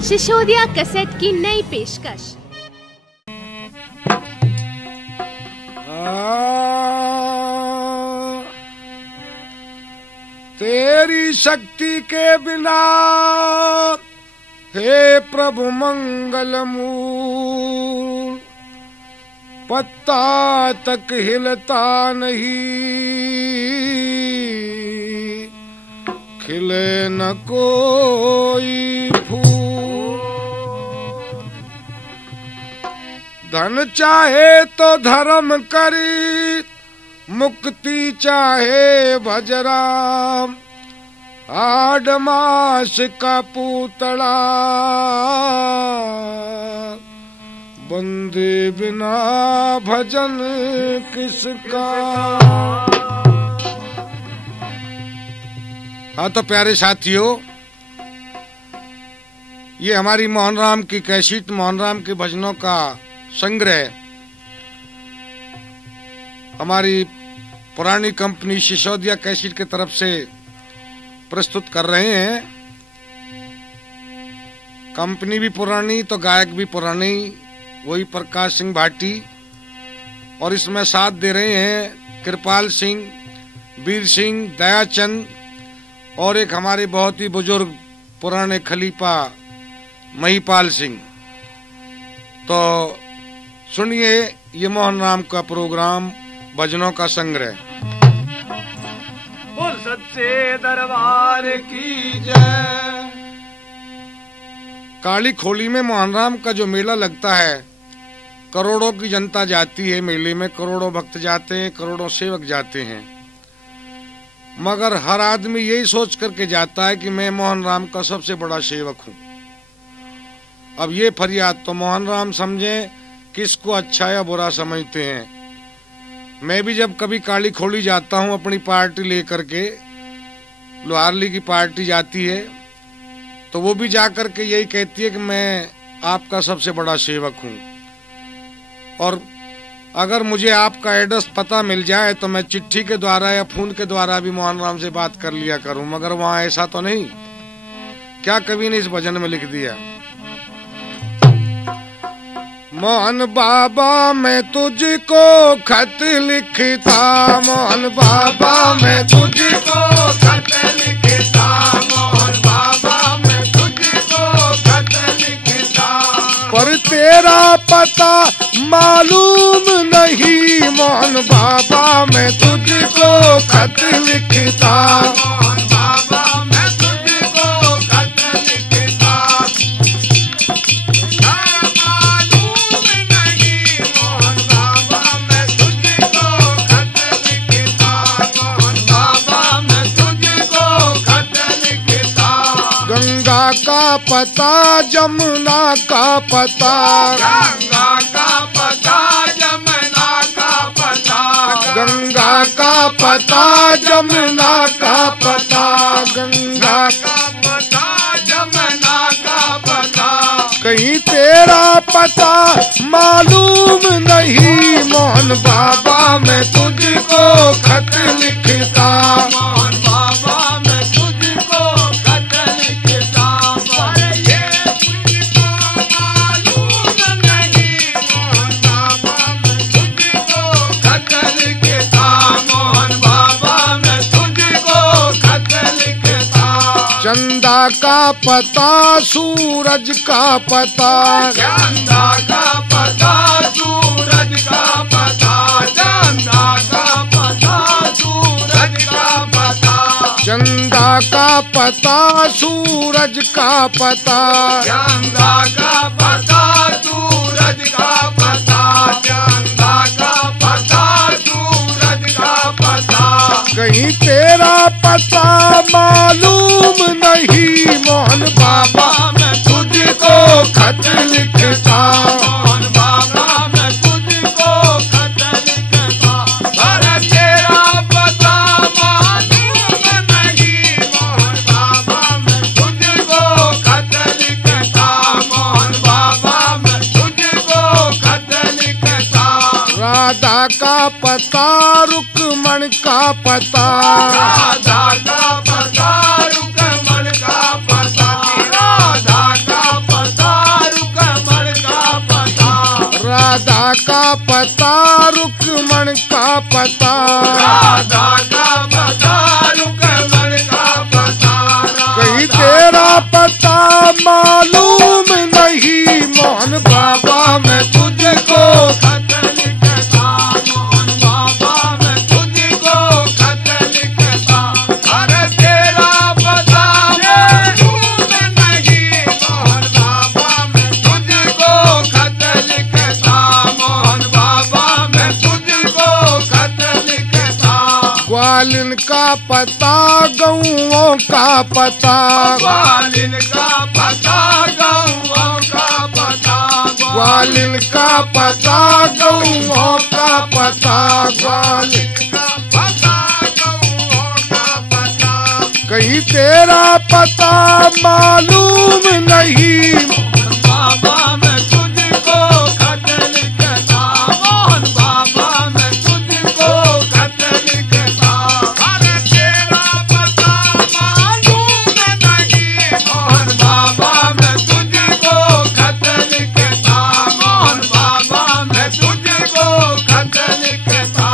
Sisodia cassette की नई पेशकश। तेरी शक्ति के बिना हे प्रभु मंगल मूल, पत्ता तक हिलता नहीं, खिले न कोई फूल। धन चाहे तो धर्म करी, मुक्ति चाहे भजराम, आडमास का पूतड़ा, बंदे बिना भजन किसका। हाँ तो प्यारे साथियों, ये हमारी मोहन राम की कैसेट, मोहन राम के भजनों का संग्रह हमारी पुरानी कंपनी सिसोदिया कैसेट की तरफ से प्रस्तुत कर रहे हैं। कंपनी भी पुरानी तो गायक भी पुरानी, वही प्रकाश सिंह भाटी, और इसमें साथ दे रहे हैं कृपाल सिंह, वीर सिंह, दयाचंद और एक हमारे बहुत ही बुजुर्ग पुराने खलीफा महिपाल सिंह। तो सुनिए ये मोहन राम का प्रोग्राम, भजनों का संग्रह। सच्चे दरबार की जय। काली खोली में मोहन राम का जो मेला लगता है, करोड़ों की जनता जाती है मेले में, करोड़ों भक्त जाते हैं, करोड़ों सेवक जाते हैं, मगर हर आदमी यही सोच करके जाता है कि मैं मोहन राम का सबसे बड़ा सेवक हूँ। अब ये फरियाद तो मोहन राम समझे किसको अच्छा या बुरा समझते हैं। मैं भी जब कभी काली खोली जाता हूँ अपनी पार्टी लेकर के, लोहारली की पार्टी जाती है, तो वो भी जाकर के यही कहती है कि मैं आपका सबसे बड़ा सेवक हूँ। और अगर मुझे आपका एड्रेस पता मिल जाए तो मैं चिट्ठी के द्वारा या फोन के द्वारा भी मोहन राम से बात कर लिया करूँ, मगर वहाँ ऐसा तो नहीं। क्या कवि ने इस भजन में लिख दिया, मोहन बाबा मैं तुझको खत लिखता, मोहन बाबा मैं तुझको खत लिखता, मोहन बाबा मैं तुझको खत लिखता, पर तेरा पता मालूम नहीं, मोहन बाबा मैं तुझको खत लिखता, मोहन बाबा मैं तुझको खत लिखता, गंगा का पता जमुना का पता, गंगा का पता जमुना का पता, गंगा का पता जमुना का पता, गंगा का पता जमुना का पता, कहीं तेरा पता मालूम नहीं, मोहन बाबा मैं तुझको खत लिखता, मोहन बाबा मैं तुझको खत लिखता, पर ये तुझको मालूम नहीं, मोहन बाबा मैं तुझको खत लिखता, मोहन बाबा मैं तुझको खत लिखता, चंदा का पता सूरज का पता, चंदा का पता सूरज का पता, चंदा का पता सूरज का पता, चंदा का पता सूरज का पता, चंदा का पता सूरज का पता, चंदा का पता सूरज का पता, कहीं तेरा पता मालूम नहीं, मोहन बाबा मैं तुझको खत लिखता, मोहन बाबा मैं तुझको खत लिखता, पर तेरा पता मालूम नहीं, मोहन बाबा मैं तुझको खत लिखता, मोहन बाबा मैं तुझको खत लिखता, राधा का पता रुक्मण का पता, राधा का पता रुक्मण का पता, राधा का का पता रुक्मण का पता, राधा का पता रुक्मण का पता, कहीं तेरा पता मालूम नहीं मोहन बाबा मैं तुझको खत लिखता, मोहन बाबा मैं तुझको खत लिखता, अरे तेरा पता मालूम नहीं मोहन बाबा मैं तुझको खत लिखता, मोहन बाबा मैं तुझको खत लिखता, ग्वालिन का पता गौओं का पता, ग्वालिन का पता गौओं का पता, ग्वालिन का पता गौओं का पता, ग्वालिन का पता गौओं का पता, कहीं तेरा पता मालूम नहीं मोहन बाबा मैं तुझको खत लिखता, मोहन बाबा मैं तुझको खत लिखता, अरे तेरा पता मालूम नहीं मोहन बाबा मैं तुझको खत लिखता, मोहन बाबा मैं तुझको खत लिखता,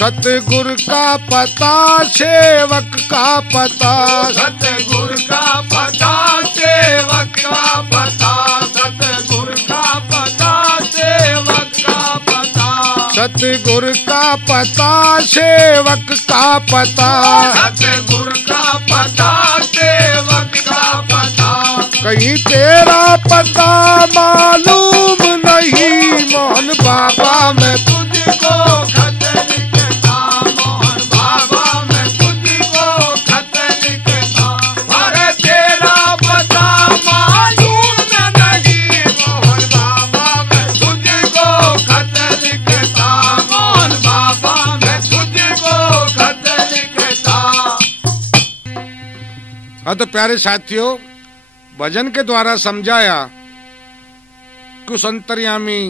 सतगुरु का पता सेवक का पता, सतगुरु का पता सेवक का पता, सतगुरु का पता सेवक का पता, सतगुरु का पता सेवक का पता, सतगुरु का पता सेवक का पता, कहीं तेरा पता मालूम नहीं मोहन बाबा मैं तुझको खत लिखता, मोहन बाबा मैं तुझको खत लिखता, अरे तेरा पता मालूम नहीं मोहन बाबा मैं तुझको खत लिखता, मोहन बाबा मैं तुझको खत लिखता। हाँ तो प्यारे साथियों, भजन के द्वारा समझाया कि उस अंतर्यामी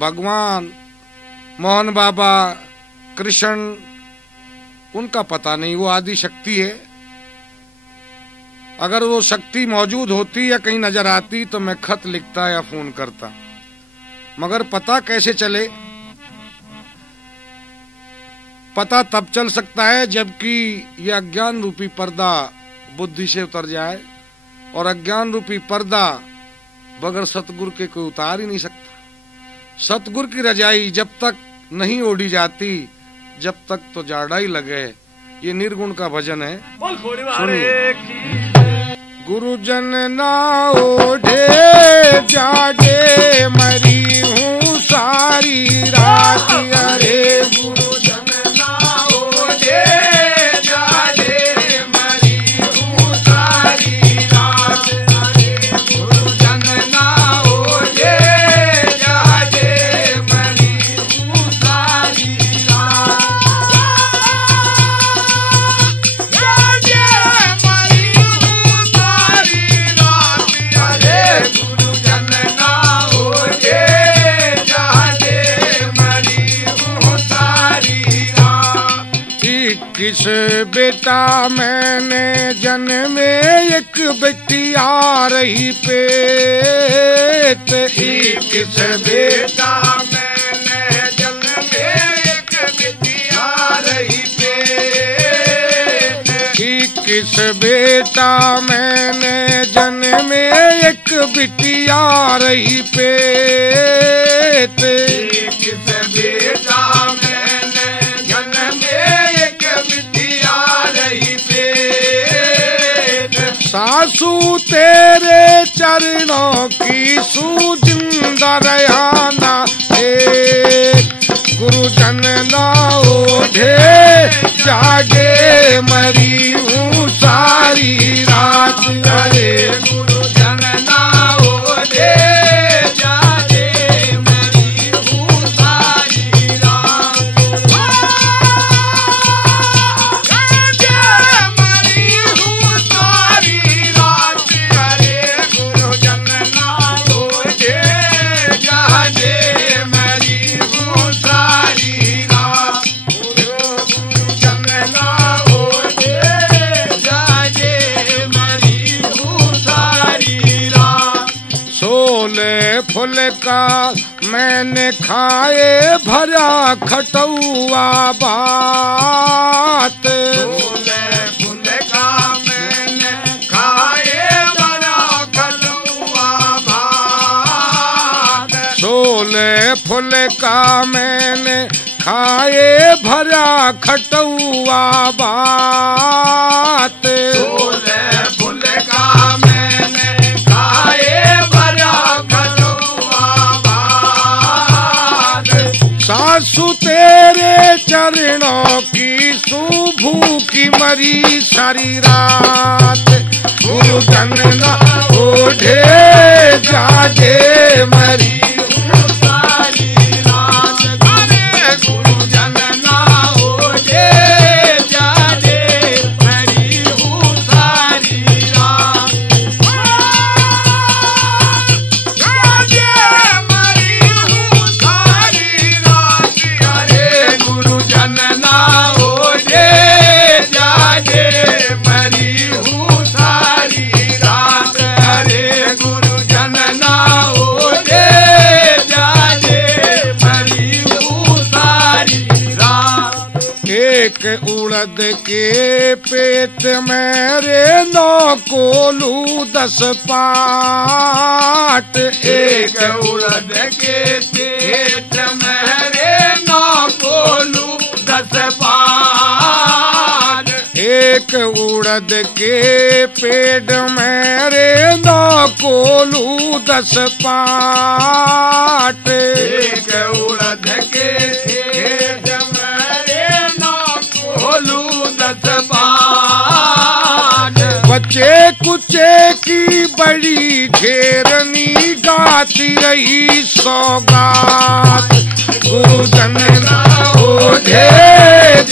भगवान मोहन बाबा कृष्ण उनका पता नहीं, वो आदि शक्ति है। अगर वो शक्ति मौजूद होती या कहीं नजर आती तो मैं खत लिखता या फोन करता, मगर पता कैसे चले? पता तब चल सकता है जबकि यह अज्ञान रूपी पर्दा बुद्धि से उतर जाए, और अज्ञान रूपी पर्दा बगैर सतगुरु के कोई उतार ही नहीं सकता। सतगुरु की रजाई जब तक नहीं ओढ़ी जाती जब तक तो जाड़ा ही लगे। ये निर्गुण का भजन है, सुनिए। गुरुजन ना ओढ़े जागे मरी हूँ सारी रात, अरे गुरुजन ना ओढ़े जागे मरी हूँ सारी रात, अरे गुरुजन ना ओढ़े जागे मरी हूँ सारी रात, जागे मरी हूँ सारी रात, अरे गुरुजन ना ओढ़े जागे मरी हूँ सारी रात। 21 बेटा मैंने जन्मे एक बेटी आ रही पेट, 21 बेटा मैंने जन्मे एक बेटी आ रही पेट, 21 बेटा मैंने जन्मे एक बेटी आ रही पेट, 21 बेटा मैंने जन्मे एक बेटी आ रही पेट, सासू तेरे चरणों की सुजिंदा रहाना गुरुजन ना ओढ़े जागे मरी हूँ सारी रात, अरे गुरुजन ना ओढ़े जागे मरी हूँ सारी रात, जागे मरी हूँ सारी रात, अरे गुरुजन ना ओढ़े जागे मरी हूँ सारी रात, गुरुजन ना ओढ़े जागे मरी हूँ सारी फूल का मैंने खाए भरा खटुआ बात। छोले फूल का मैंने खाए बड़ा खटुआ भात। छोले फूल का मैंने खाए भरा खटुआ बात। छोले फूल का मैंने खाए बड़ा खटुआ भात। सासु तेरे चरणों की सुभू की मरी सारी रात। गुरुजन ना ओढ़े जागे मरी सारी रात। अरे गुरुजन ना ओढ़े जागे मरी हूँ सारी रात। जागे मरी हूँ सारी रात। अरे गुरुजन ना ओढ़े जागे मरी हूँ सारी रात। अरे गुरुजन ना ओढ़े जागे मरी हूँ सारी रात। एक उड़द के पेट मेरे 9 कोलू 10 पाट। एक उड़द के पेट मेरे 9 कोलू 10 पाट। एक उड़द के पेट मेरे 9 कोलू 10 पाट। एक उड़द के पेट मेरे 9 कोलू 10 पाट। बच्चे कुचे की बड़ी घेरनी गाती रही सौगात। गुरुजन ना ओढ़े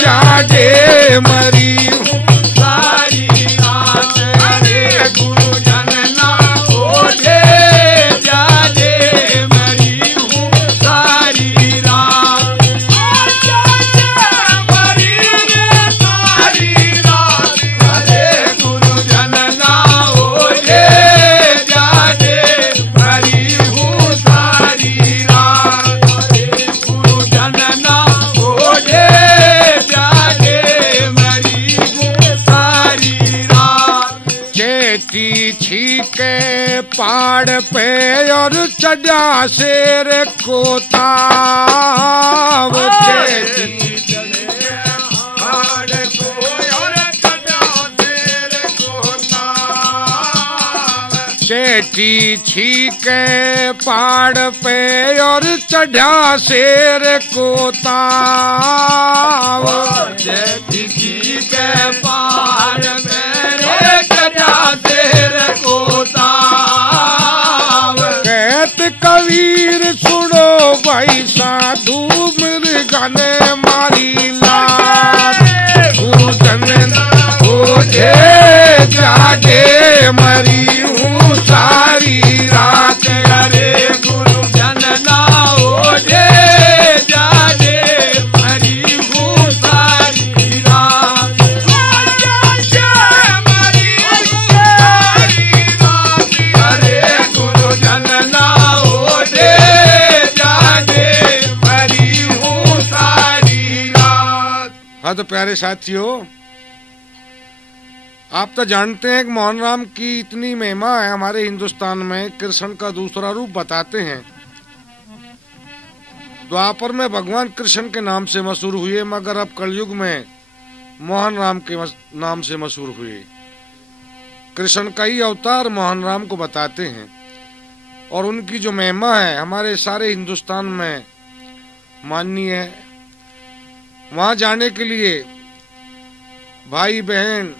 जागे मरी सारी रात। अरे गुरुजन ना ओढ़े जागे मरी हूँ सारी रात। मरी हूँ सारी रात। अरे गुरुजन ना ओढ़े जागे मरी हूँ सारी रात। अरे गुरुजन ना ओढ़े जागे मरी हूँ सारी रात। चेटी छीके पहाड़ पे और चढ़ा शेर को ताव। चेटी चेटी छीके पहाड़ पे और चढ़ा शेर को ताव। के पार मेरे कटा तेर को ताव। कहत कबीर सुनो भाई साधु मृगन मारी लात। गुरुजन ना ओढ़े जागे मरी हूँ सारी रात। अरे गुरुजन ना ओढ़े जागे मरी हूँ सारी रात। मरी हूँ सारी रात। अरे गुरुजन ना ओढ़े जागे मरी हूँ सारी रात। हाँ तो प्यारे साथियों, आप तो जानते हैं कि मोहन राम की इतनी महिमा है हमारे हिंदुस्तान में। कृष्ण का दूसरा रूप बताते हैं। द्वापर में भगवान कृष्ण के नाम से मशहूर हुए, मगर अब कलयुग में मोहन राम के नाम से मशहूर हुए। कृष्ण का ही अवतार मोहन राम को बताते हैं और उनकी जो महिमा है हमारे सारे हिंदुस्तान में माननीय है। वहां जाने के लिए भाई बहन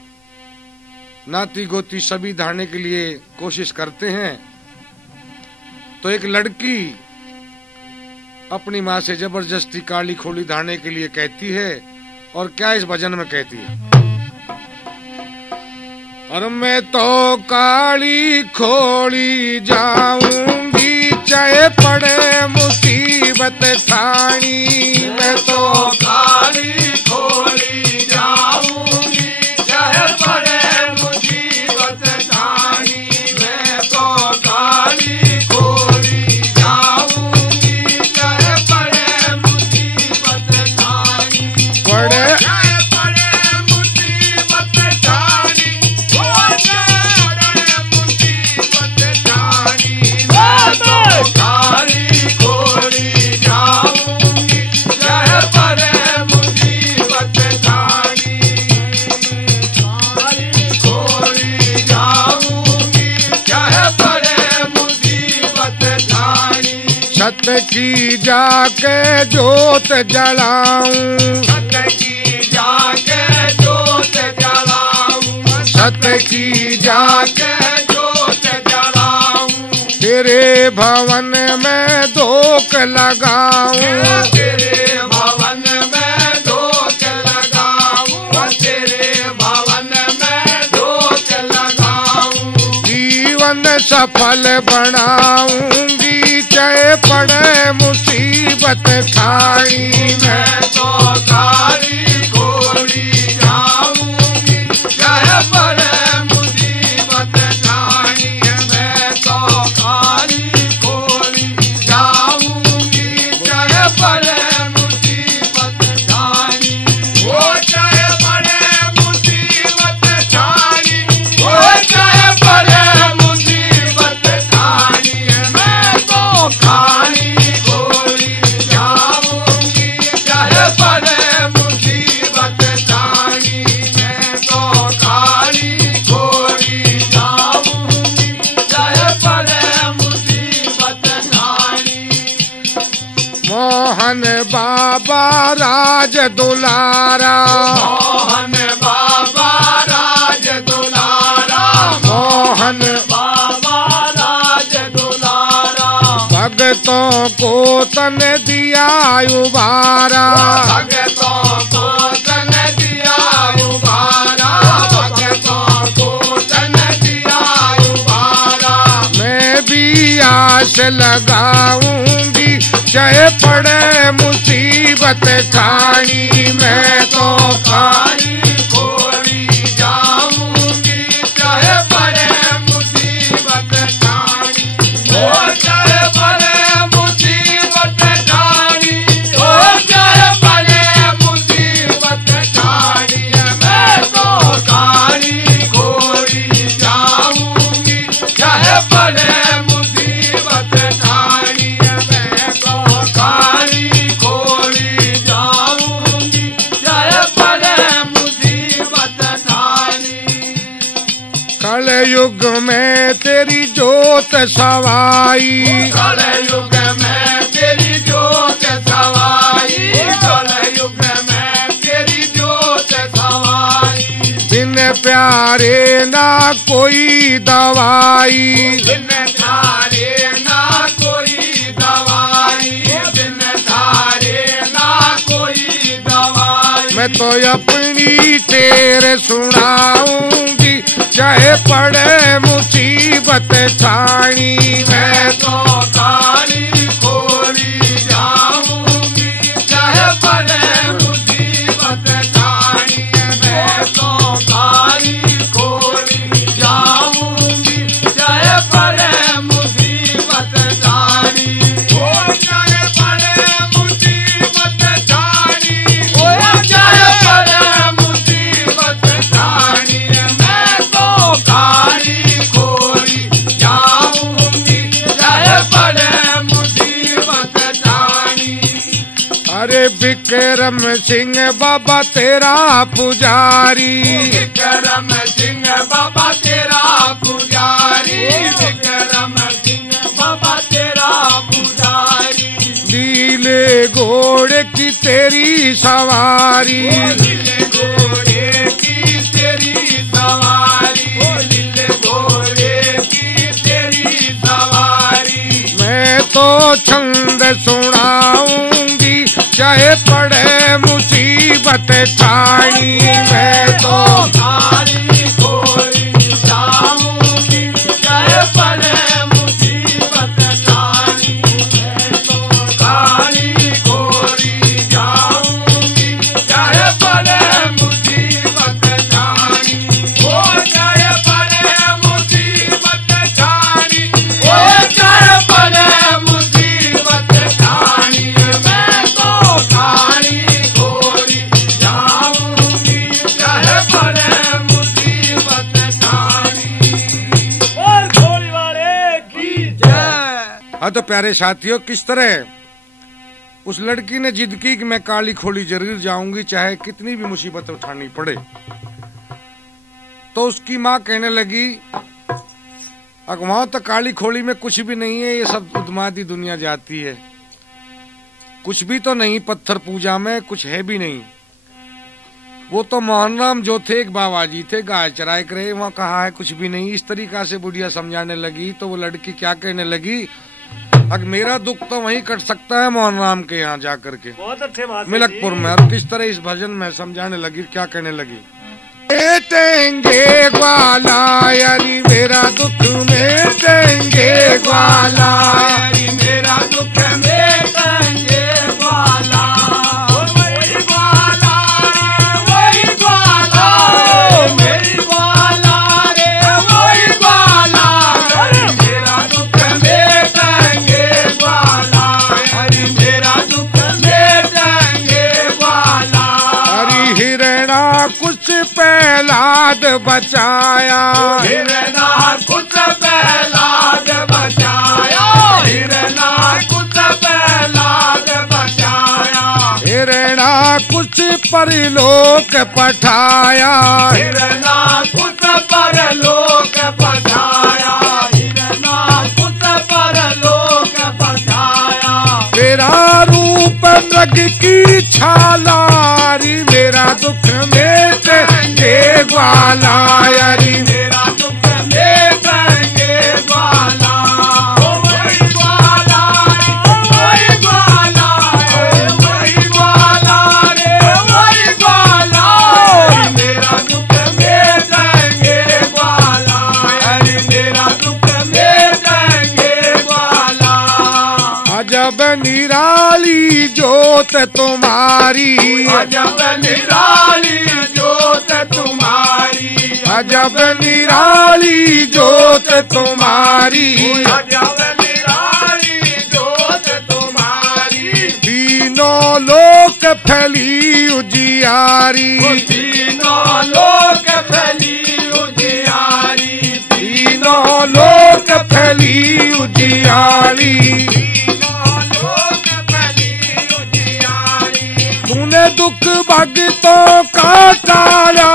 नाती गोती सभी धारने के लिए कोशिश करते हैं। तो एक लड़की अपनी माँ से जबरदस्ती काली खोली धारने के लिए कहती है, और क्या इस भजन में कहती है। और मैं तो काली खोली जाऊंगी चाहे पड़े मुसीबत ठानी। मैं तो काली खोली जाऊंगी चाहे पड़े मुसीबत ठानी। मैं तो काली खोली सत की जाके जोत जलाऊं, सत की जाके जोत जलाऊं, सत की जाके जोत जलाऊं, तेरे भवन में धोख लगाऊं, तेरे भवन में धोख लगाऊं, तेरे भवन में धोख लगाऊं, जीवन सफल बनाऊंगी, चाहे पड़े मुसीबत खाई में। मैं तो काली घोड़ी जाऊंगी, चाहे पड़े मुसीबत खानी, मैं तो काली घोड़ी जाऊंगी, चाहे पड़े मुसीबत खानी, वो चाहे पड़े मुसीबत खानी, वो चाहे पड़े मुसीबत खानी, मैं तो काली घोड़ी जाऊंगी, चाहे पड़े मुसीबत खानी, मैं तो काली घोड़ी जाऊंगी, चाहे पड़े मुसीबत खानी। मोहन बाबा राज दुलारा, मोहन बाबा राज दुलारा, मोहन बाबा राज दुलारा, भगतों को तन दिया उबारा, भगतों को तन दिया उबारा, भगतों को तन दिया उबारा, मैं भी आस लगाऊंगी, चाहे पड़े मुसीबत खानी, मैं तो काली घोड़ी जाऊंगी, चाहे पड़े मुसीबत खानी, ओ चाहे पड़े मुसीबत खानी, ओ चाहे पड़े मुसीबत खानी, मैं तो काली घोड़ी जाऊंगी, चाहे पड़े मुसीबत खानी, मैं तो काली घोड़ी जाऊंगी, चाहे पड़े मुसीबत खानी। कल युग में तेरी जोत सवाई, कलयुग में तेरी जोत सवाई, कलयुग में तेरी जोत सवाई, बिन प्यारे ना कोई दवाई, बिन धारे ना कोई दवाई, बिन धारे ना कोई दवाई, मैं तो अपनी तेरे सुनाऊंगी, चाहे पड़े मुसीबत खानी, मैं तो काली घोड़ी जाऊंगी, चाहे पड़े मुसीबत खानी, मैं तो काली घोड़ी जाऊंगी, चाहे पड़े मुसीबत खानी, ओ चाहे पड़े मुसीबत खानी, ओ चाहे पड़े मुसीबत खानी, मैं तो काली घोड़ी जाऊंगी, चाहे पड़े मुसीबत खानी। अरे विक्रम सिंह बाबा तेरा पुजारी, विक्रम सिंह बाबा तेरा पुजारी, विक्रम सिंह बाबा तेरा पुजारी, नीले घोड़े की तेरी सवारी, लीले घोड़े की तेरी सवारी, लीले घोड़े की तेरी सवारी, मैं तो छंद सुनाऊंगी, चाहे पड़े मुसीबत खानी, मैं तो काली घोड़ी जाऊंगी, चाहे पड़े मुसीबत खानी, मैं तो काली घोड़ी जाऊंगी, चाहे पड़े मुसीबत खानी, ओ चाहे पड़े मुसीबत खानी, ओ चाहे पड़े मुसीबत खानी, मैं तो काली घोड़ी जाऊंगी, चाहे पड़े मुसीबत खानी। और घोड़ी वाले की जय। हाँ तो प्यारे साथियों, किस तरह उस लड़की ने जिद की कि मैं काली खोड़ी जरूर जाऊंगी, चाहे कितनी भी मुसीबत उठानी पड़े। तो उसकी माँ कहने लगी, वहां तक काली खोली में कुछ भी नहीं है, ये सब उन्मादी दुनिया जाती है। कुछ भी तो नहीं, पत्थर पूजा में कुछ है भी नहीं। वो तो मोहन राम जो थे एक बाबा जी थे, गाय चराए करे, वहाँ कहा है कुछ भी नहीं। इस तरीका से बुढ़िया समझाने लगी तो वो लड़की क्या कहने लगी, अब मेरा दुख तो वहीं कट सकता है मोहन राम के यहाँ जा करके, बहुत अच्छे बात है मिलकपुर में। और किस तरह इस भजन में समझाने लगी, क्या कहने लगी, मिटेंगे ग्वाला यारी मेरा दुख मिटेंगे ग्वाला, मेरा दुख मिटेंगे ग्वाला, वही ग्वाला वही ग्वाला, मेरी ग्वाला रे वही ग्वाला, मेरा दुख मिटेंगे ग्वाला, हरि मेरा दुख मिटेंगे ग्वाला। हरि हिरणा कुछ पहलाद बचाया, हिरणा कुछ पहलाद बचाया, हिरणा कुछ पहलाद बचाया, हिरणा कुछ परलोक पठाया, हिरणा कुछ परलोक पठाया, हिरणा कुछ परलोक पठाया, तेरा रूप मृग की छालारी मेरा दुख मिटेंगे ग्वाला यारी मेरा दुख मिटेंगे ग्वाला, वही ग्वाला वही ग्वाला, वही ग्वाला रे वही ग्वाला, मेरा दुख मिटेंगे ग्वाला, अरे मेरा दुख मिटेंगे ग्वाला। अजब निराली जोत तुम्हारी, अजब निराली जोत तुम्हारी, अजब निराली जोत तुम्हारी, अजब निराली जोत तुम्हारी, तीनों लोक फैली उजियारी, तीनों लोक फैली उजियारी, तीनों लोक फैली उजियारी, तीनों लोक फैली उजियारी, तूने दुख भगतों का टाला,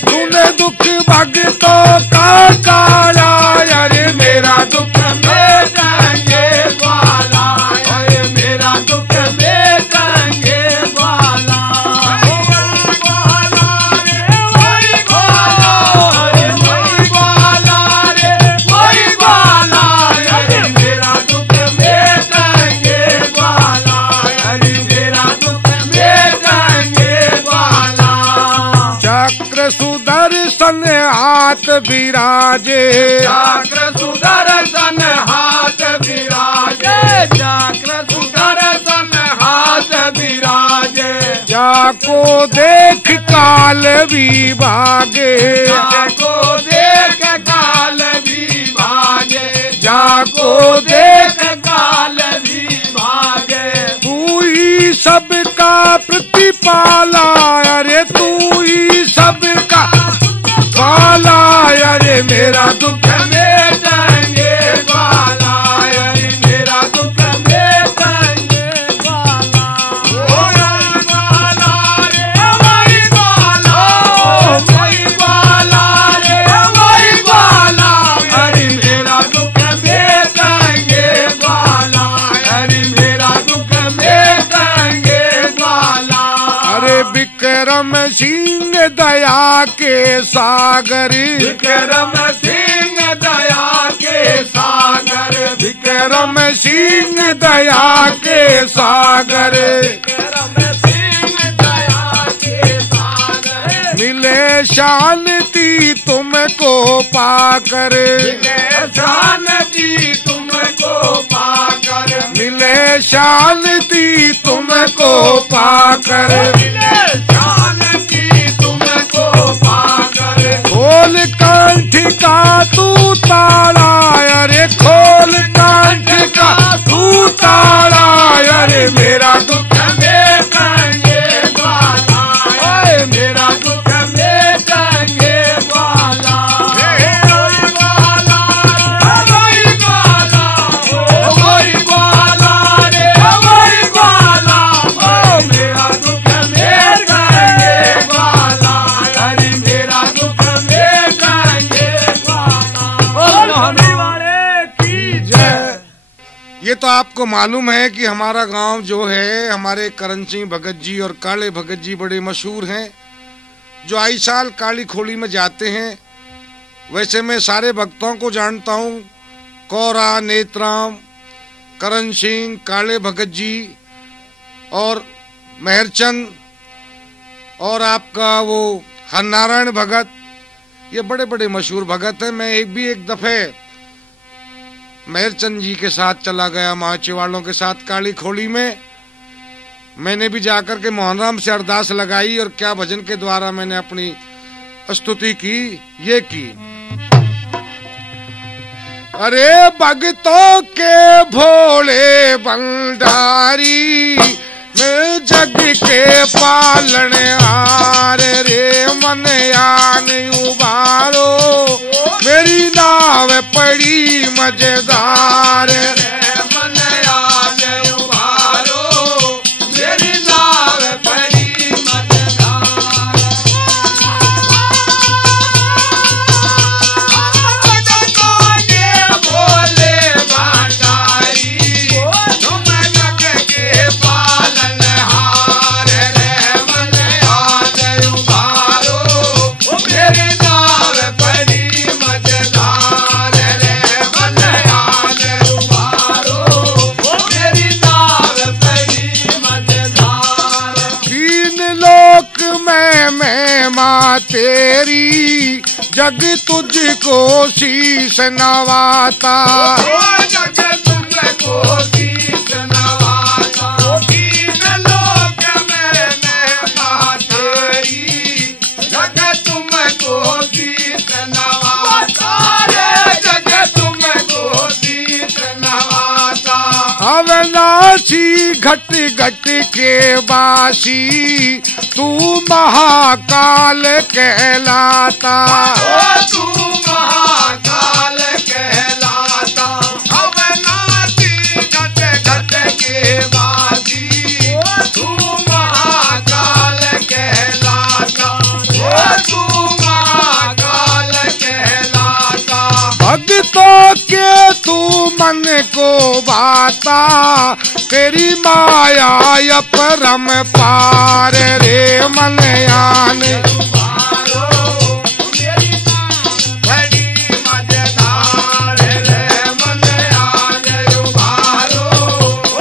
तूने दुख भगतों का टाला यारे मेरा दुख मिटेंगे ग्वाला, अरे मेरा दुख मिटेंगे ग्वाला, वही ग्वाला रे वही ग्वाला, अरे वही ग्वाला रे वही ग्वाला, अरे मेरा दुख मिटेंगे ग्वाला, अरे मेरा दुख मिटेंगे ग्वाला। चक्र सुदर्शन हाथ विराजे, चक्र सुदर्शन हाथ विराजे, चक्र सुदर्शन हाथ विराजे, जाको देख काल भी भागे, जाको देख काल भी भागे, जाको देख काल भी भागे, तू ही सबका प्रतिपाला, अरे तू ही सबका पाला अरे मेरा दुख मिटेंगे ग्वाला, अरे मेरा दुख मिटेंगे ग्वाला, वही ग्वाला रे वही ग्वाला, वही ग्वाला रे वही ग्वाला, अरे मेरा दुख मिटेंगे ग्वाला, अरे मेरा दुख मिटेंगे ग्वाला। अरे विक्रम सिंह दया के सागर, विक्रम सिंह दया के सागर, विक्रम सिंह दया के सागर, विक्रम सिंह दया के सागर, मिले शांति तुमको पाकर, शांति तुमको पाकर, मिले शांति तुमको पाकर, शांति तुमको पाकर, खोल कंठ का तू ताला, अरे खोल कंठ का तू ताला, अरे मेरा दुख मिटेंगे ग्वाला, ओए मेरा दुख मिटेंगे ग्वाला, वही ग्वाला वही ग्वाला, वही ग्वाला रे वही ग्वाला, ओ मेरा दुख मिटेंगे ग्वाला, अरे मेरा दुख मिटेंगे ग्वाला। ये तो आपको मालूम है कि हमारा गांव जो है, हमारे करण सिंह भगत जी और काले भगत जी बड़े मशहूर हैं, जो आई साल काली खोली में जाते हैं। वैसे मैं सारे भक्तों को जानता हूँ, कौरा, नेत्राम, करण सिंह, काले भगत जी और मेहरचंद और आपका वो हरनारायण भगत, ये बड़े बड़े मशहूर भगत हैं। मैं एक दफे मेहरचंद जी के साथ चला गया, महाचे वालों के साथ काली खोली में। मैंने भी जाकर के मोहनराम से अरदास लगाई और क्या भजन के द्वारा मैंने अपनी स्तुति की, ये की। अरे भक्तों के भोले भंडारी, मैं जग के पालन हार रे, मन आन उबारो, मेरी नाव पड़ी मजेदार रे, मन आन उबारो, मेरी नाव पड़ी मजेदार। भक्तों के भोले भंडारी, तुम जग के पालनहार रे, मन आन उबारो, मेरी नाव पड़ी मजेदार रे, मन आन उबारो, मेरी नाव पड़ी मजेदार। तीन लोक में महिमा तेरी, जग तुझको शीश नवाता। जग तुमको शीश नवाता, तीन लोक में महिमा तेरी, जग तुमको शीश नवाता रे, जग तुमको शीश नवाता। अविनाशी घट घट के वासी, तू महाकाल कहलाता। तू महाकाल कहलाता, अविनाशी घट घट के वासी, तू महाकाल कहलाता, तू महाकाल कहलाता। भक्तों के तू मन को बाता, तेरी माया अपरम पार रे, मन आन उबारो, मेरी नाव बड़ी मजेदार रे, मन आन उबारो,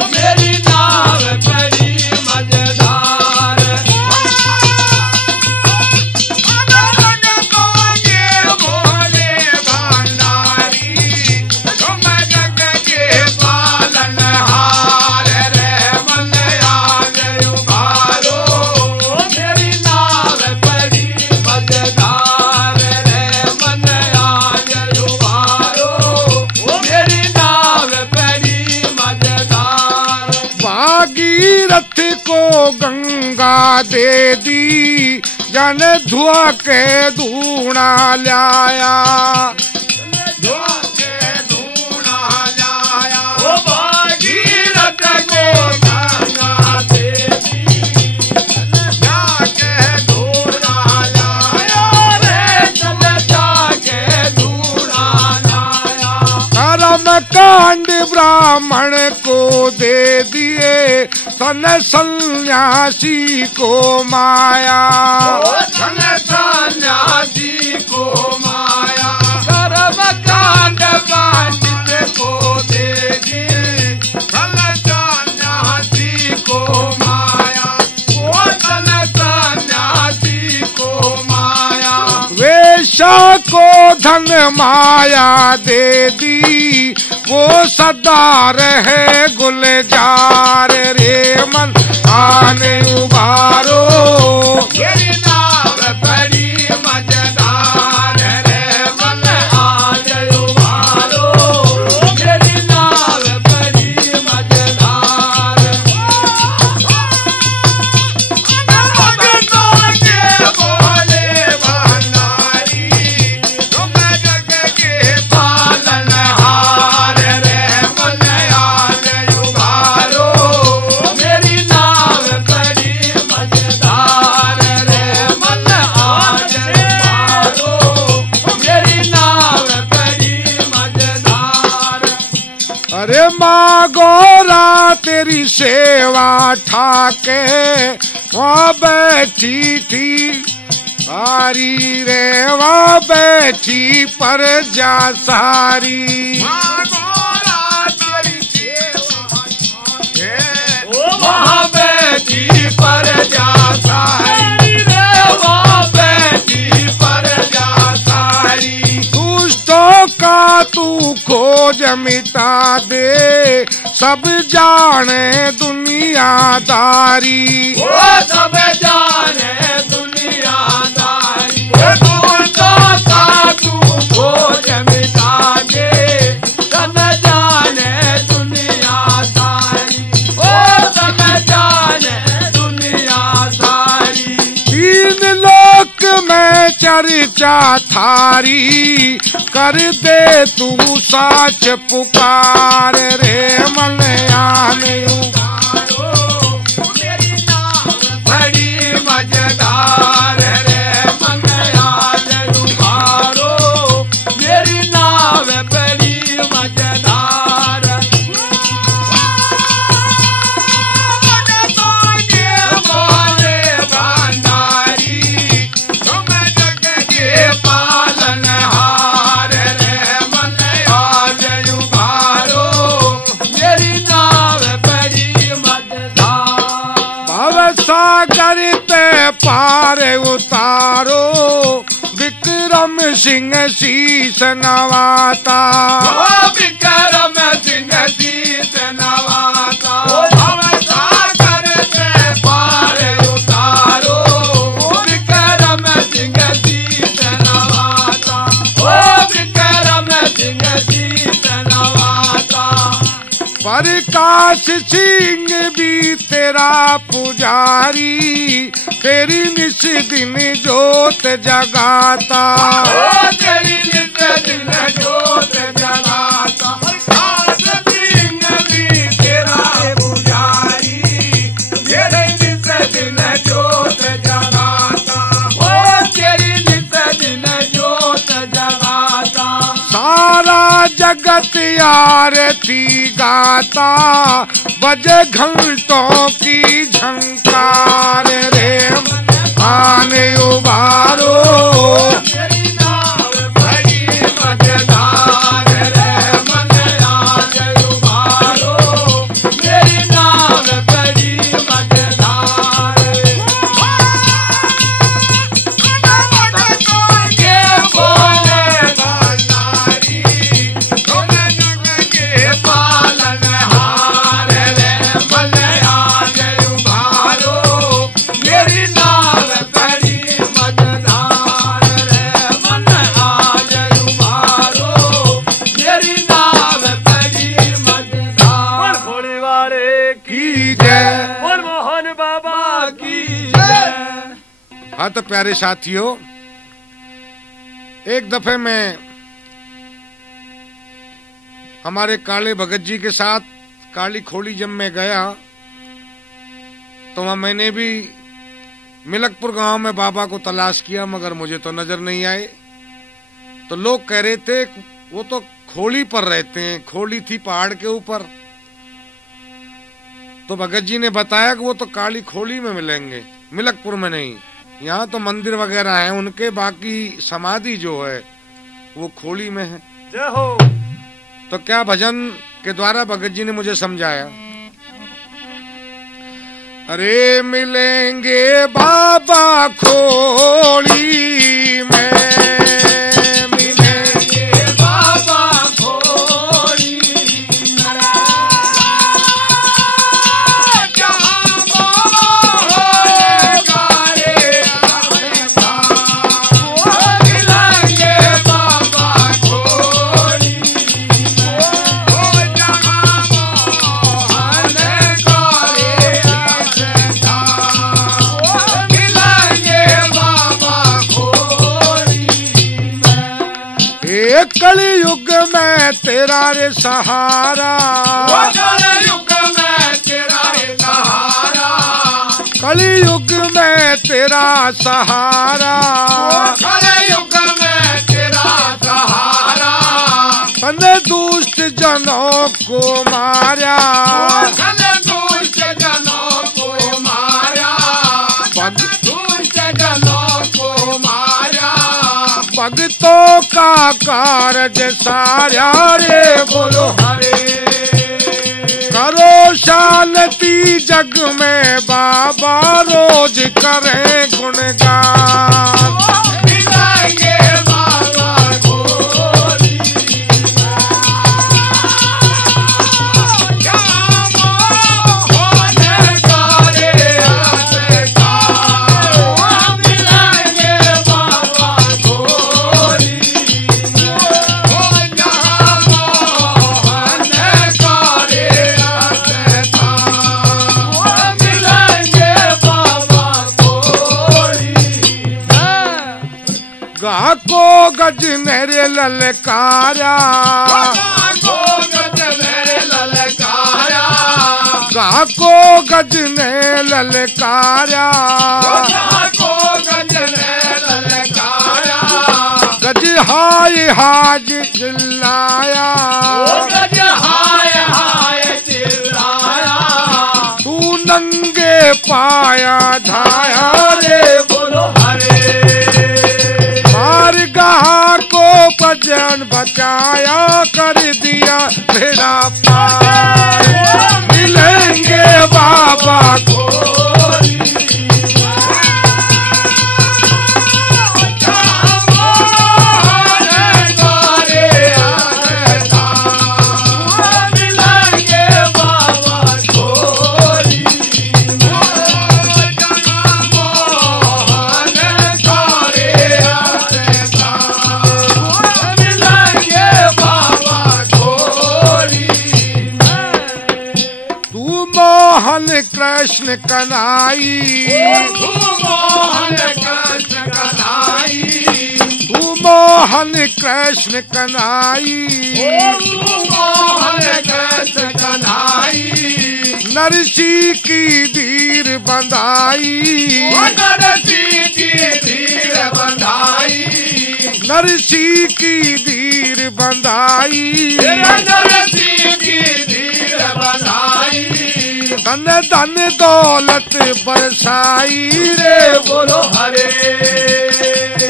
मेरी नाव बड़ी मजेदार। भक्तों के भोले भंडारी, तुम जग के पालनहार रे, मन आन उबारो, मेरी नाव बड़ी मजेदार रे, मन आन उबारो, मेरी नाव बड़ी मजेदार। भागीरथ को गंगा दे दी, जन धुआ के धूणा लाया। के धूना लाया, ओ भागीरथ को गंगा देवी, जाके धूना लाया रे, चल जाके धूना लाया। कर्म कांड ब्राह्मण को दे दिए, सन सन्यासी को माया। ओ सन सन्यासी को माया, कर्म कांड पंडित को दे दी, सन सन्यासी को माया, ओ सन सन्यासी को माया। वेश्या को धन माया दे दी, वो सदा रहे गुलजार रे, मन आन उबारो, मेरी नाव बड़ी मजेदार रे, मन आन उबारो, मेरी नाव बड़ी मजेदार। भक्तों के भोले भंडारी, तुम जग के पालनहार रे, मन आन उबारो, मेरी नाव बड़ी मजेदार रे, अरे माँ गौरा तेरी सेवा ठाके वहाँ बैठी थी, सारी रे वहाँ बैठी पर जा सारी। वहाँ बैठी पर जा सारी रे, वहाँ बैठी पर जा सारी। दुष्टों का तू खोज मिटा दे, सब जाने दुनियादारी। वो सब जाने दुनियादारी, दुष्टों का तू खोज मिटा दे, सब जाने दुनियादारी। ओ सब जाने दुनियादारी। तीन लोक में चर्चा थारी, कर दे तू साच पुकार रे मन आने। मेरी नाव बड़ी मजेदार रे, मन आज उबारो। मेरी नाव बड़ी मजेदार। बोले भंडारी, तुम जग के पालनहार रे, मन आज उबारो। मेरी नाव बड़ी मजेदार। भव सागर ते पार उतारो, विक्रम सिंह शीस नवाता। ओ विक्रम सिंह शीस नवाता। भव सागर से पार उतारो, विक्रम सिंह शीस नवाता। ओ विक्रम सिंह शीस नवाता। प्रकाश सिंह भी तेरा पुजारी, तेरी निस दिन जोत जगाता। ओ तेरी नित दिन जोत जगाता। प्रकाश सिंह भी तेरा पुजारी, तेरे नित दिन जोत जगाता। ओ तेरी नित दिन जोत जगाता। सारा जगत आरती गाता, बजे घंटों की झंकार रे आने उबारो। मेरी नाव बड़ी मजेदार रे, मन आज उबारो। मेरी नाव बड़ी मजेदार। ये बोले भंडारी, तुम जग के पालनहार रे, मन आज उबारो। मेरी नाव बड़ी मजेदार रे, मन आज उबारो। मेरी नाव बड़ी मजेदार। भोले वाले की जय। और मोहन बाबा की जय। हाँ तो प्यारे साथियों, एक दफे में हमारे काले भगत जी के साथ काली खोली जब मैं गया तो वहां मैंने भी मिलकपुर गांव में बाबा को तलाश किया, मगर मुझे तो नजर नहीं आए। तो लोग कह रहे थे वो तो खोली पर रहते हैं, खोली थी पहाड़ के ऊपर। तो भगत जी ने बताया कि वो तो काली खोली में मिलेंगे, मिलकपुर में नहीं। यहाँ तो मंदिर वगैरह है उनके, बाकी समाधि जो है वो खोली में है। जय हो। तो क्या भजन के द्वारा भगत जी ने मुझे समझाया, अरे मिलेंगे बाबा खोली में, मिलेंगे बाबा खोली में। जहाँ बाबा होगा रे हमेशा। मिलेंगे बाबा खोली में। जहाँ मोहन का रे हमेशा। मिलेंगे बाबा खोली में। एक कलयुग में तेरा रे सहारा, युग में तेरा सहारा। कलयुग में तेरा सहारा। युग में तेरा सहारा। तने दुष्ट जनों को मारा, तने दुष्ट जनों को मारा, दुष्ट जनों को मारा, भक्तों का कारज सारा रे बोलो हरे। करो शांति जग में बाबा रोज करें गुणगान, मिलाएंगे बाबा गोरी होने करे आसका, मिलाएंगे बाबा गोरी होने करे आसका, मिलाएंगे बाबा गोरी। गा को गज मेरे ललकारा, को गज मेरे ललकारा, गा को गज ने ललकारा, को गज ने ललकारा, गज हाय हाज चिल्लाया, गज हाय हाय चिल्लाया, तू नंगे पाया धाया रे बोलो हरे। मार गहा को भजन बचाया, कर दिया मेरा पार, मिलेंगे बाबा को गोरी करे आसका, मिलाएंगे बाबा गोरी मोहन करे आसका, मिलाएंगे बाबा गोरी। तू मोहन कृष्ण कन्हाई, तू मोहन कृष्ण कन्हाई, तू मोहन कृष्ण कन्हाई, तू मोहन कृष्ण कन्हाई, नरसी की धीर बंधाई, नरसी की धीर बंधाई, नरसी की धीर बंधाई, नरसी की धीर बंधाई, धन धन दौलत बरसाई रे बोलो हरे।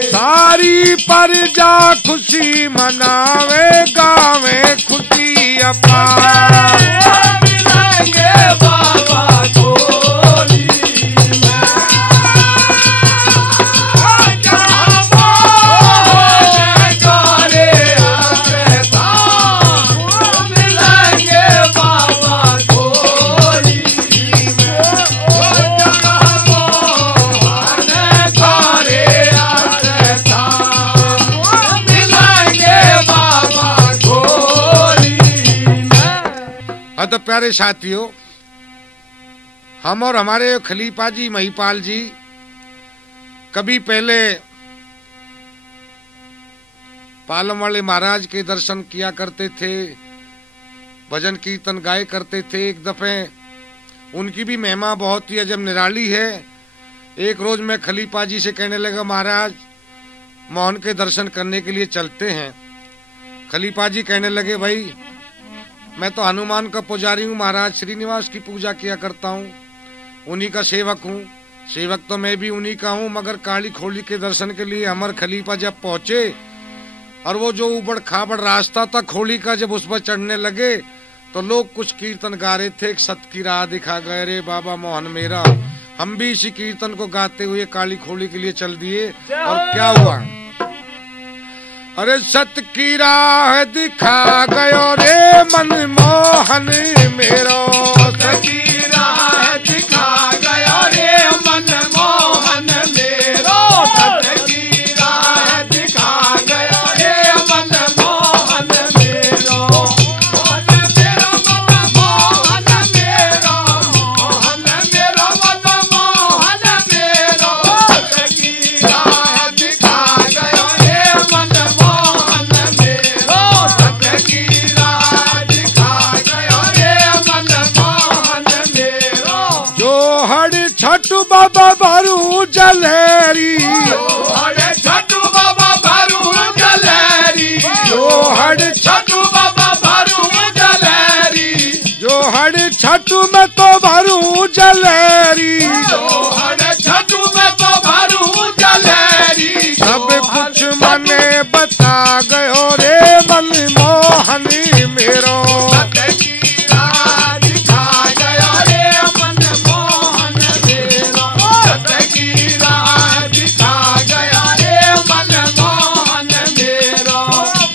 सारी प्रजा खुशी मनावे, गावे खुशी अपार, मिलाएंगे बाबा गोरी करे आसका, मिलाएंगे बाबा गोरी मोहन करे आसका, मिलाएंगे बाबा गोरी। तो प्यारे साथियों, हम और हमारे खलीफा जी महिपाल जी कभी पहले पालम वाले महाराज के दर्शन किया करते थे, भजन कीर्तन गाए करते थे। एक दफे उनकी भी महिमा बहुत ही अजब निराली है। एक रोज मैं खलीफा जी से कहने लगा, महाराज मोहन के दर्शन करने के लिए चलते हैं। खलीफा जी कहने लगे, भाई मैं तो हनुमान का पुजारी हूँ महाराज, श्रीनिवास की पूजा किया करता हूँ, उन्हीं का सेवक हूँ। सेवक तो मैं भी उन्हीं का हूँ, मगर काली खोली के दर्शन के लिए अमर खलीफा जब पहुंचे और वो जो ऊबड़ खाबड़ रास्ता था खोली का, जब उस पर चढ़ने लगे तो लोग कुछ कीर्तन गा रहे थे, एक सत की राह दिखा गए रे बाबा मोहन मेरा। हम भी इसी कीर्तन को गाते हुए काली खोली के लिए चल दिए। और क्या हुआ, अरे सत की राह दिखा गयो रे मन मोहन मेरो, सत की राह दिखा गयो रे मन मोहन मेरो, सत की राह दिखा गयो रे मन मोहन मेरो, मोहन मेरो मन मोहन मेरो, मोहन मेरो मन मोहन मेरो, सत की राह दिखा गयो रे मन मोहन मेरो, सत की राह दिखा गयो रे मन मोहन मेरो। जो हड़ छठु बाबा बारू जलेरी, हरे छठु बाबा बारू जलेरी, जो हड़ छठू बाबा भरू जलेरी, जो हर छठू में तो भरू जलेरी, जो हर छठू में तो भरू जलेरी, सब कुछ मने बता गयो रे मनमोहनी मेरो। सत्य की राह दिखा गया रे मनमोहन मेरो, सत्य की राह दिखा गया रे मनमोहन मेरो,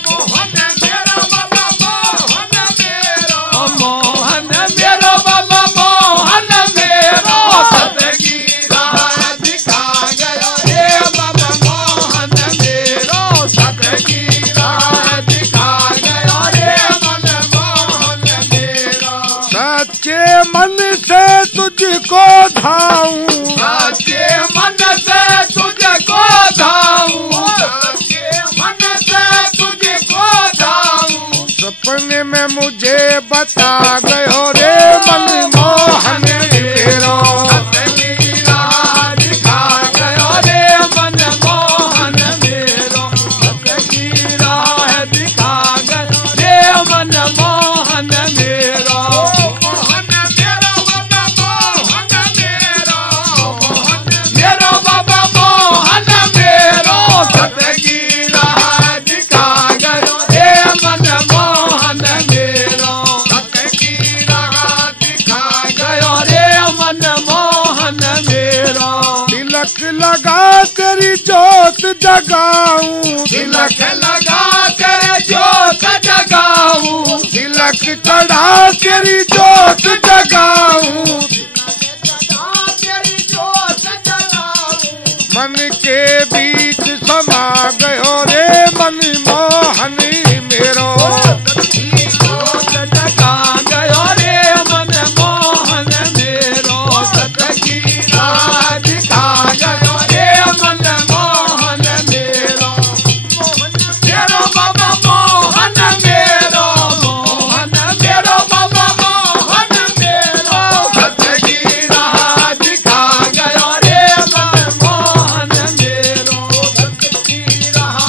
मोहन मेरो बाबा मोहन मेरो, मोहन मेरो बाबा मोहन मेरो, सत्य की राह दिखा गया रे बाबा मोहन मेरो, सत्य की राह दिखा गया रे मनमोहन मेरो, सच्चे मन से तुझको धाऊं, सच्चे मन से तुझको धाऊं, सच्चे मन से तुझको धाऊं, सपने में मुझे बता गयो रे मनमोहन मेरो। सत्य की राह दिखा गया रे मनमोहन मेरो, सत्य की राह दिखा गया रे मनमोहन मेरो, मोहन मेरो बाबा मोहन मेरो, मोहन मेरो बाबा मोहन मेरो, सत्य की राह दिखा गया रे मनमोहन मेरो, सत्य की राह दिखा गया रे मनमोहन मेरो, तिलक लगा तेरी जोत जगाऊं, तिलक लगा कर जोत जगाऊं, तिलक चढ़ा तेरी जोत जगाऊं, तेरी जोत जगाऊं, मन के बीच समा गयो रे मनमोहनी मेरो। जोत जगा गयो रे मनमोहन मेरो, सत्य की राह दिखा गयो रे मनमोहन मेरो, मेरो बाबा मोहन मेरो, मोहन मेरो बाबा मोहन मेरो, सत्य की राह दिखा गयो रे मनमोहन मेरो, सत्य की राह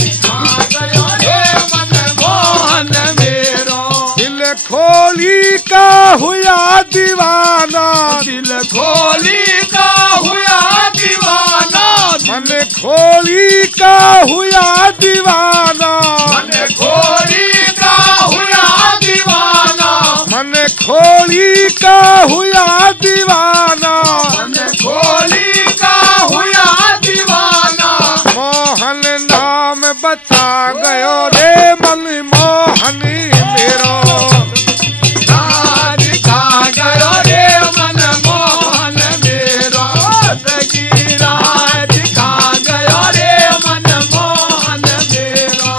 दिखा गयो रे मनमोहन मेरो, दिल खोली का हुआ दीवाना, दिल खोली का हुआ दीवाना, मन खोली का हुआ दीवाना, मन खोली का हुआ दीवाना, मन खोली का हुआ दीवाना, मन खोली का हुआ दीवाना, मोहन नाम बता गयो रे मनमोहनी मेरो। राह दिखा गयो रे मनमोहन मेरो, सत्य की राह दिखा गयो रे मनमोहन मेरो,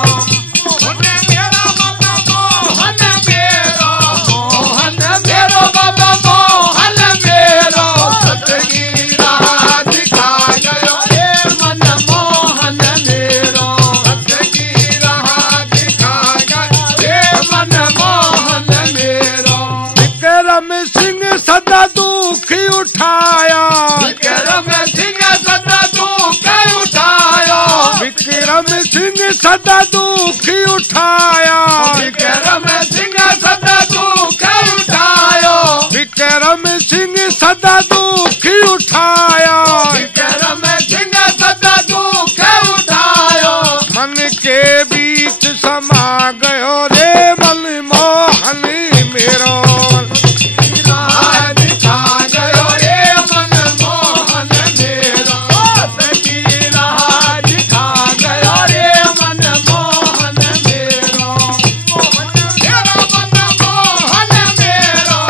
मोहन मेरो बाबा मोहन मेरो, मोहन मेरो बाबा मोहन मेरो, सत्य की राह दिखा गयो रे मनमोहन मेरो, सत्य की राह दिखा गयो रे मनमोहन मेरो, विक्रम सिंह सदा दुख उठाया, विक्रम सिंह सदा दुख उठाया, विक्रम सिंह सदा दुख उठाया, विक्रम सिंह सदा दुख उठाया, विक्रम सिंह सदा दुख उठाया, विक्रम सिंह सदा दुख उठाया, मन के बीच समा गयो रे मनमोहनी मेरो। राह दिखा गयो रे मनमोहन मेरो, सत्य की राह दिखा गयो रे मनमोहन मेरो, मोहन मेरो बाबा मोहन मेरो,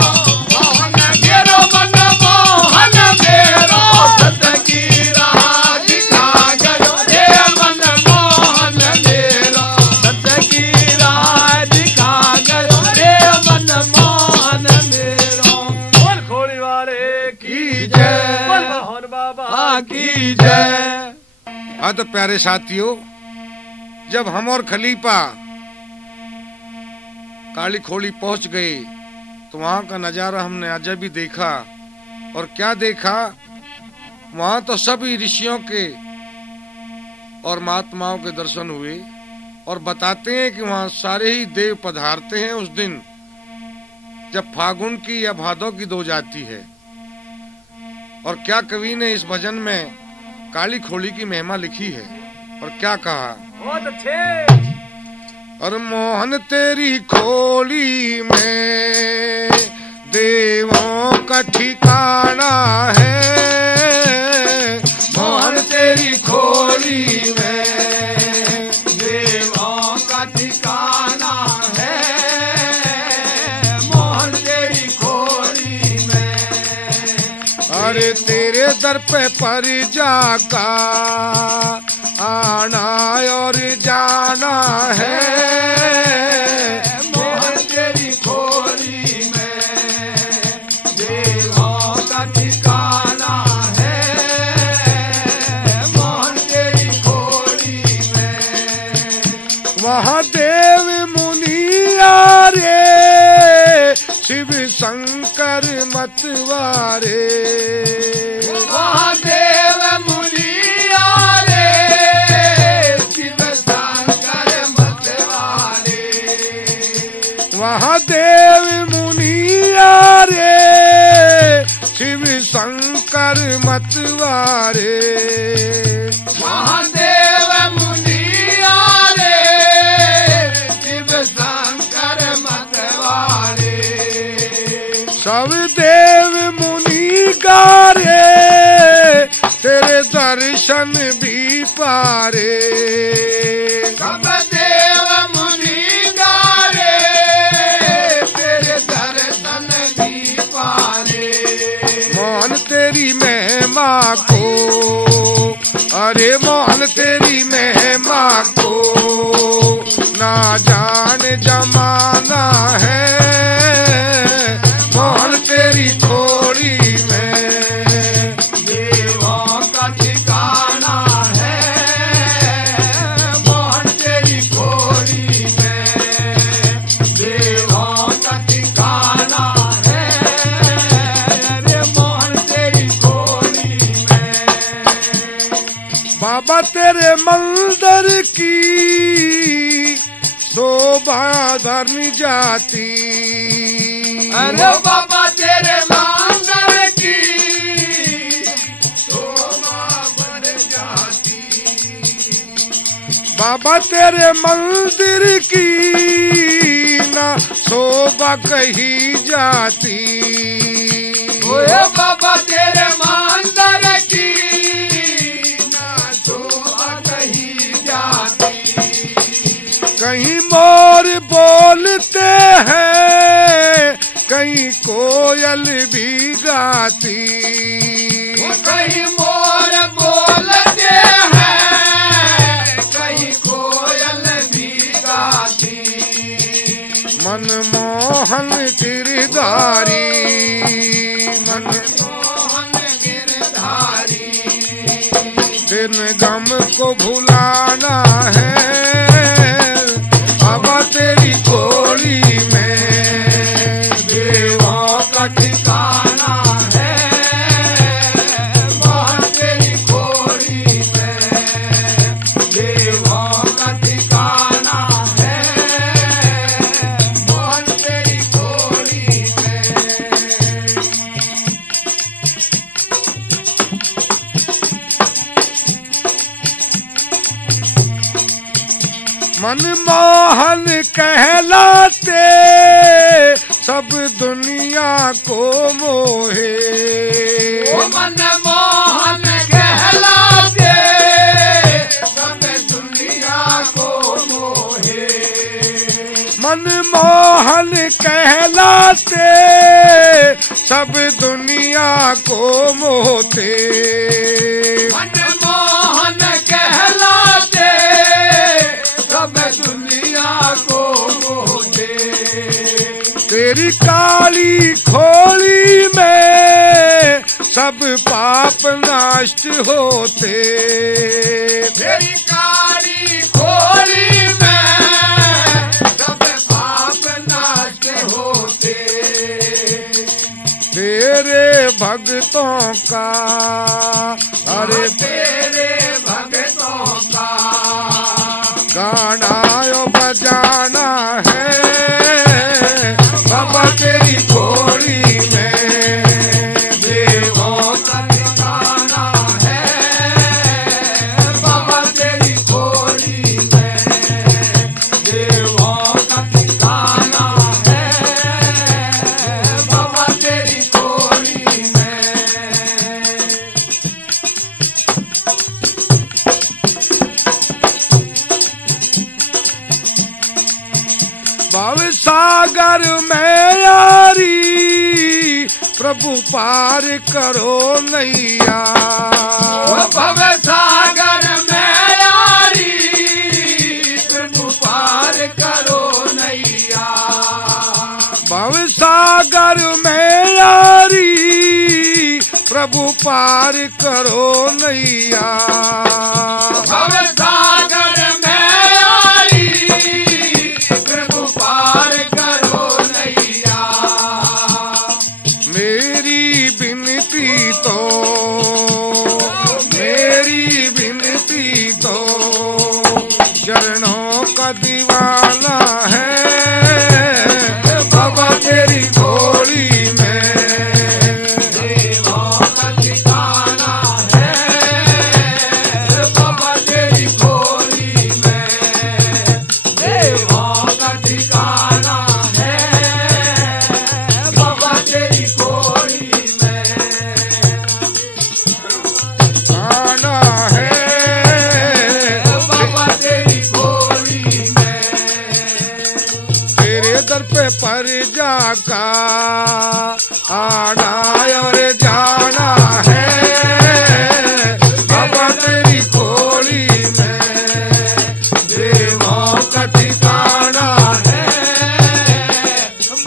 मोहन मेरो मनमोहन मेरो, सत्य की राह दिखा गयो रे मनमोहन मेरो, सत्य की राह दिखा गयो रे मनमोहन मेरो, बोल खोड़ी वाले की की जय, बोल मोहन बाबा की जय। हाँ तो प्यारे साथियों, जब हम और खलीफा काली खोली पहुंच गए तो वहां का नजारा हमने अजय भी देखा। और क्या देखा, वहां तो सभी ऋषियों के और महात्माओं के दर्शन हुए और बताते हैं कि वहाँ सारे ही देव पधारते हैं उस दिन जब फागुन की या भादों की दो जाती है। और क्या कवि ने इस भजन में काली खोली की महिमा लिखी है और क्या कहा। बहुत अच्छे। और मोहन तेरी खोली में देवों का ठिकाना है, मोहन तेरी खोली में देवों का ठिकाना है, मोहन तेरी खोली में। अरे तेरे दर पे परिजा का आना और जाना है, मोहन तेरी खोली में देवों का ठिकाना है, मोहन तेरी खोली में। वहाँ देव मुनिया रे शिव शंकर मतवारे, वहाँ देव मुनिया रे शिव शंकर मतवारे, वहाँ देव मुनिया रे शिव शंकर मतवारे। वहाँ देव मुनिया रे शिव शंकर मतवारे। सब देव मुनि गारे तेरे दर्शन भी पारे, सब देव मुनि गारे तेरे दर्शन भी पारे। मोहन तेरी महिमा को, अरे मोहन तेरी महिमा को ना जान जमाना है, मोहन तेरी खोली में देवों का ठिकाना है, मोहन तेरी खोली में देवों का ठिकाना है, अरे मोहन तेरी खोली में। बाबा तेरे मंदिर की शोभा धरनी जाती, अरे बाबा तेरे मंदिर की शोभा बढ़ जाती, बाबा तेरे मंदिर की ना शोभा कही जाती, ओए बाबा तेरे मंदिर की ना शोभा कही जाती। कहीं मोर बोलते हैं कहीं कोयल भी गाती, वो कहीं मोर बोलते हैं कहीं कोयल भी गाती। मनमोहन गिरधारी, मनमोहन गिरधारी, दिन गम को भुलाना है, बाबा तेरी खोली में देवों का ठिकाना है, मोहन तेरी खोली में देवों का ठिकाना है, मोहन तेरी खोली में। मनमोहन कहलाते सब दुनिया को मोहे, ओ मनमोहन कहलाते सब दुनिया को मोहे, मनमोहन कहलाते सब दुनिया को मोहते, मनमोहन कहलाते सब दुनिया को मोहते। तेरी काली खोली में सब पाप नष्ट होते, तेरी काली खोली में सब पाप नष्ट होते। तेरे भक्तों का, अरे तेरे भक्तों का गाना प्रभु पार करो नैया। भव सागर में यारी प्रभु पार करो नैया। भव सागर में यारी प्रभु पार करो नैया। भव सागर में यारी प्रभु पार करो नैया। मेरी विनती तो चरणों का दीवाना है बाबा तेरी गोली में। देवों का ठिकाना है बाबा तेरी गोली में। देवों का ठिकाना है बाबा तेरी गोली में। आना है बाबा तेरी गोली में। तेरे दर पे पर जाका आना और जाना है बाबा तेरी गोली में। देवों का ठिकाना है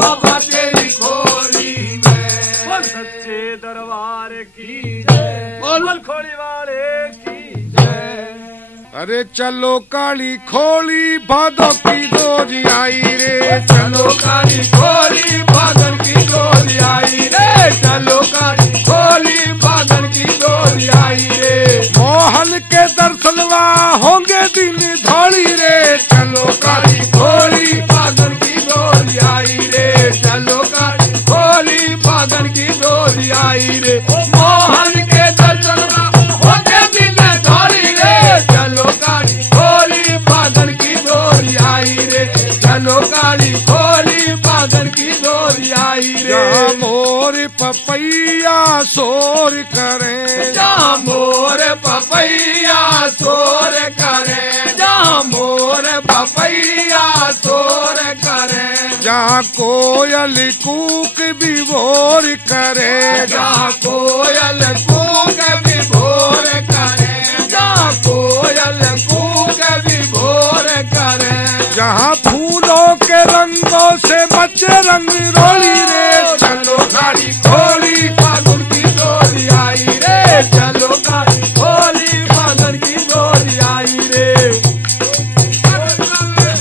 बाबा तेरी गोली में। बोल सच्चे दरबार की जय, बोल खोली वाले की जय। अरे चलो काली खोली भादो की डोरी आई रे। चलो काली खोली बादल की डोरी आई रे। चलो काली खोली बादल की डोरी आई रे। मोहन के दर्शनवा होंगे दिन धौली रे। चलो काली खोली बादल की डोरी आई रे। चलो काली खोली बादल की डोरी आई रे। मोहन के दर्शन होते दिन धौली रे। चलो काली खोली बादल की डोरी आई रे। चलो काली खोली बादल की डोरी आई रे। जहाँ मोर पपैया शोर करें। जहाँ मोर पपैया शोर करे। जहाँ मोर पपैया शोर करे। जहाँ कोयल कूक विभोर करे। जहाँ कोयल कूक विभोर करे। जहाँ कोयल कूक विभोर करे। जहाँ फूलों के रंगों से मचे रंग रोली रे। चलो काली खोली फागुन की डोरी आई रे। चलो काली खोली फागुन की डोरी आई रे।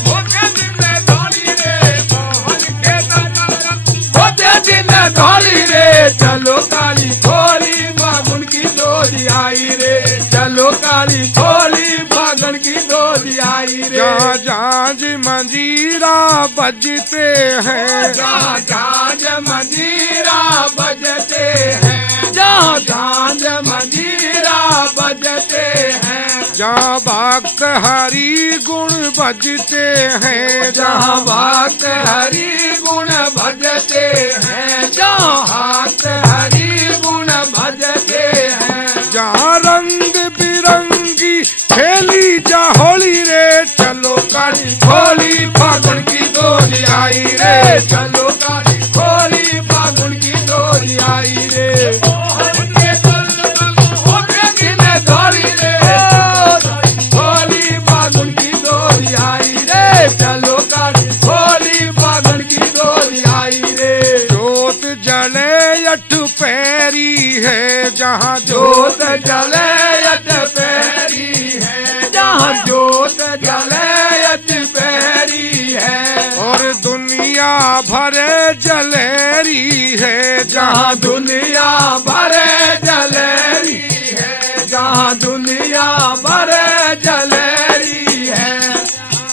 होते दिन धौली रे। मोहन के दर्शन होते दिन धौली रे। चलो काली खोली फागुन की डोरी आई रे। चलो काली खोली फागुन की डोरी आई रे। जहाँ झांझ मंजीरा बजते हैं। जहाँ झांझ मंजीरा बजते हैं। जहाँ झांझ मंजीरा बजते हैं। जहाँ भक्त हरि गुण बजते हैं। जहाँ भक्त हरि गुण भजते हैं। जहाँ भक्त हरि गुण भजते हैं। जहाँ रंग बिरंगी खेली जा होली रे। चलो काली खोली फागुन की डोरी आई रे। चलो काली खोली फागुन की डोरी आई रे। मोहन के दर्शन होते दिन धौली रे। खोली फागुन की डोरी आई रे। चलो काली खोली फागुन की डोरी आई रे। जोत जले अठ पैरी है। जहाँ जोत जले अट पैरी है। जहाँ जोत जले अट पैरी है। और दुनिया भरे जलेरी है। जहाँ दुनिया भरे जलेरी है। जहाँ दुनिया भरे जलेरी है।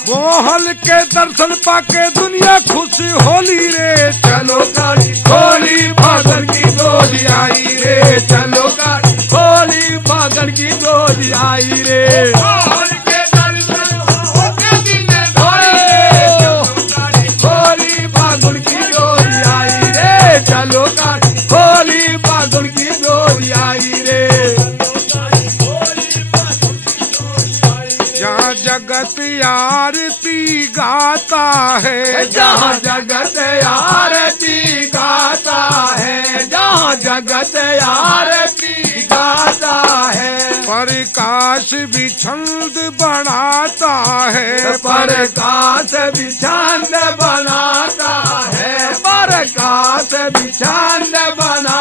मोहन के दर्शन पाके दुनिया खुश होली रे। चलो काली खोली फागुन की डोरी आई रे। चलो काली खोली फागुन की डोरी आई रे। मोहन के दर्शन होते दिन धौली रे। काली खोली फागुन की डोरी आई रे। चलो काली खोली फागुन की डोरी आई रे। जहाँ जगत आरती गाता है। जहाँ जगत आरती गाता है। जहाँ प्रकाश भी छंद बनाता है, प्रकाश भी छंद बनाता है, प्रकाश भी छंद बनाता